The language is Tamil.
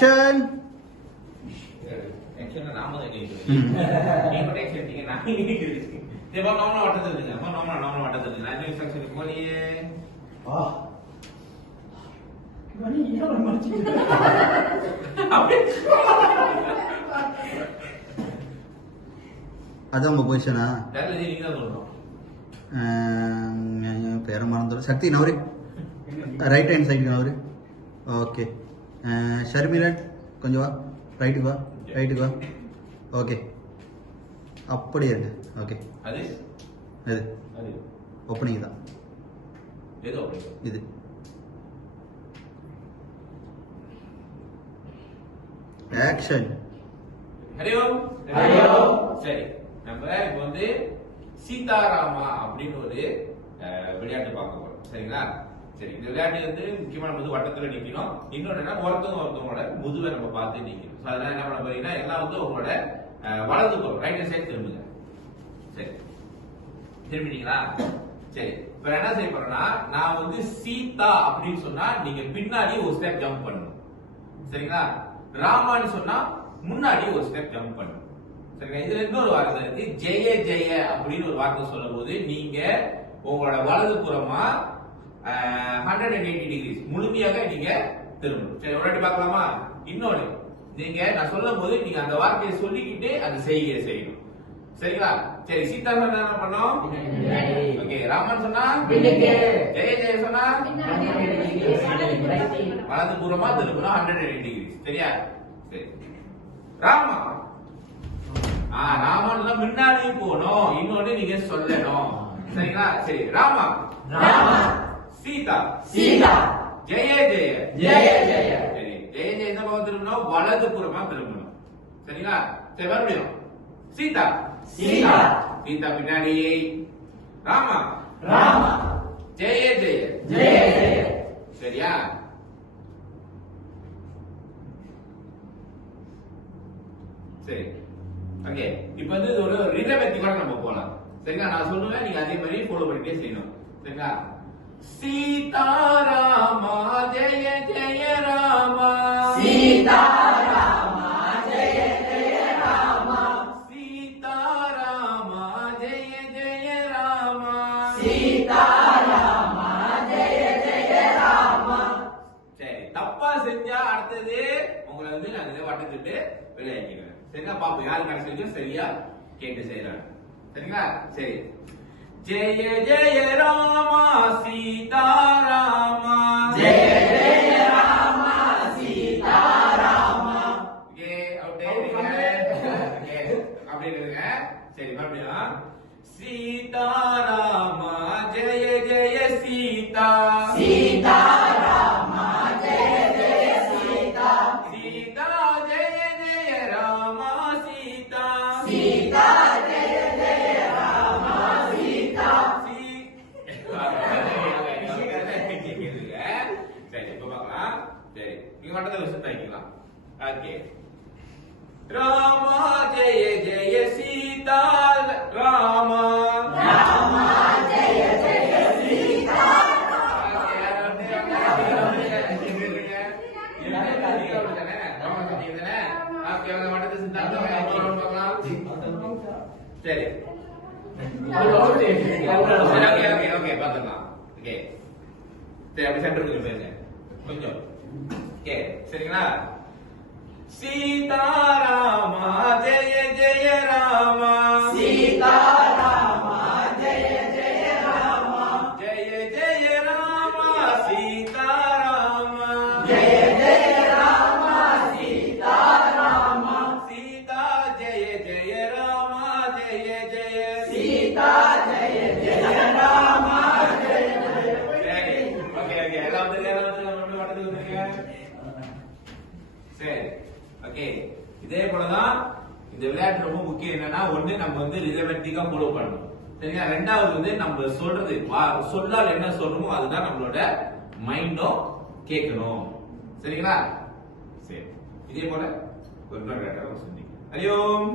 ஆக்ஷன். ஆக்ஷன் நாம தான் கேக்குறேன். நீங்க ஆக்ஷன் நீங்க நான் கேக்குறேன். தேவா நாம வட்டத்துல இருங்க. அப்ப நாம வட்டத்துல இருங்க. நான் இன்ஸ்ட்ரக்ஷன் போலியே. வா. மணி ஏன் மடிச்சிட்டு? அதான் உங்க பொசிஷனா? தெரியல நீங்க தான் சொல்லணும். பேர மறந்துடும். சக்தி நவரு. ரைட் ஹேண்ட் சைடு நவரு. ஓகே. ஷர்மிலன் கொஞ்சம் வா. ரைட்டுக்கு வா. ரைட்டுக்கு வா. ஓகே. அப்படியே இருக்கு. ஓகே. அது இது அது ஓப்பனிங் தான். ஏதோ ஓப்பனிங். இது ஆக்ஷன். ஹரியோ ஹரியோ. சரி நம்ம இப்போ வந்து சீதாராமா அப்படின்னு ஒரு விளையாட்டு பார்க்க போறோம். சரிங்களா? சரி இந்த விளையாட்டு வந்து முக்கியமா நம்ம வந்து வட்டத்துல நிக்கணும். இன்னொன்னு என்ன ஒருத்தவங்களோட முதுவை நம்ம பார்த்து நிக்கணும். அதனால என்ன பண்ண போறீங்கன்னா எல்லாம் வந்து உங்களோட வலது பக்கம் ரைட் சைடு திரும்புங்க. சரி திரும்பிட்டீங்களா? சரி இப்ப என்ன செய்ய போறேன்னா நான் வந்து சீதா அப்படின்னு சொன்னா நீங்க பின்னாடி ஒரு ஸ்டெப் ஜம்ப் பண்ணணும். சரிங்களா? ராமான்னு சொன்னா முன்னாடி ஒரு ஸ்டெப் ஜம்ப் பண்ணணும். சரிங்களா? இதுல இன்னொரு வார்த்தை இருக்கு. ஜெய ஜெய அப்படின்னு ஒரு வார்த்தை சொல்லும் போது நீங்க உங்களோட வலது புறமா 180 டிகிரிஸ் முழுமையாக நீங்க திரும்பணும். சரி ஒரு வாட்டி பார்க்கலாமா? இன்னொன்னு நீங்க நான் சொல்லும் போது நீங்க அந்த வார்த்தையை சொல்லிக்கிட்டு அந்த செய்கையை செய்யணும். சரிங்களா? சரி சீதா சொன்னா என்ன பண்ணோம்? ஓகே. ராமன் சொன்னா ஜெய ஜெய சொன்னா வலது புறமா திரும்பணும் 180 டிகிரிஸ். சரியா? சரி ராமா ராமன் தான் முன்னாடி போகணும். இன்னொன்னு நீங்க சொல்லணும். சரிங்களா? சரி ராமா சீதா ஜெய ஜெய. சரி ஜெய ஜெய எந்த பக்கம் திரும்பணும்? வலது புறமா திரும்பணும். சரிங்களா? சரி மறுபடியும் சீதா பின்னாடி. ராமா ஜெய ஜெய. சரியா? சரி ஓகே. இப்போ வந்து ஒரு ரிதமெட்டிக் கூட நம்ம போலாம். சரிங்களா? நான் சொல்லுவேன் நீங்க அதே மாதிரி ஃபாலோ பண்ணிட்டே செய்யணும். சரிங்களா? சீதாராமா ஜெய ஜெய ராமா சீதாராமா ஜெய ஜெய ராமா சீதாராமா ஜெய ஜெய ராமா சீதாராமா ஜெய ஜெய ராமா. சரி தப்பா செஞ்சா அடுத்தது உங்களை வந்து நான் இதை வட்டத்துட்டு விளையாடுவேன். சரிங்களா? பாப்போம் யாரு கடைசி சரியா கேட்டு செய்யறாங்க. சரிங்களா? சரி ஜெய ஜெய ராமா சீதாராமா ஜெய ஜெய ராமா சீதாராமா. ஓகே ஓகே அப்படி இருங்க. சரி மறுபடியும் சீதாராமா ஜெய ஜெய சீதா சீதாராமா ஜெய ஜெய சீதா சீதா ஜெய ஜெய ராமா சீதா சீதா ஜெய ஜெய ராமா சீதா. சரி இப்ப பார்க்கலாம். சரி நீங்க மட்டும் விஷயம் தாங்கிக்கலாம். ஓகே ராமா ஜெய ஜெய சீதா ராமா ஜெய ஜெய சீதா. சரி ஓகே பாத்துக்கலாம். ஓகே சரி அப்படி சென்டருக்கு போயிருங்க கொஞ்சம். ஓகே சரிங்களா? சீதாராமா ஜெய ஜெய ராமா சீதாராமா ஜெய ஜெய ராமா ஜெய ஜெய ராமா சீதாராமா ஜெய ஜெய ராமா சீதாராமா சீதா ஜெய ஜெய ராமா ஜெய ஜெய சீதா ஜெய ஜெய ராமா ஜெய ஜெய. சரி ஓகே ஓகே எல்லாம் வந்து சரி ஓகே. இதே போலதான் இந்த விளையாட்டு ரொம்ப முக்கியம். என்னன்னா ஒண்ணு நம்ம வந்து ரிதமெட்டிக்கா ஃபாலோ பண்ணணும். சரிங்களா? ரெண்டாவது வந்து நம்ம சொல்றது சொல்லால் என்ன சொல்றோமோ அதுதான் நம்மளோட மைண்டும் கேட்கணும். சரிங்களா? சரி இதே போல ஒரு விளையாட்டு சந்திக்கும். ஹரியோம்.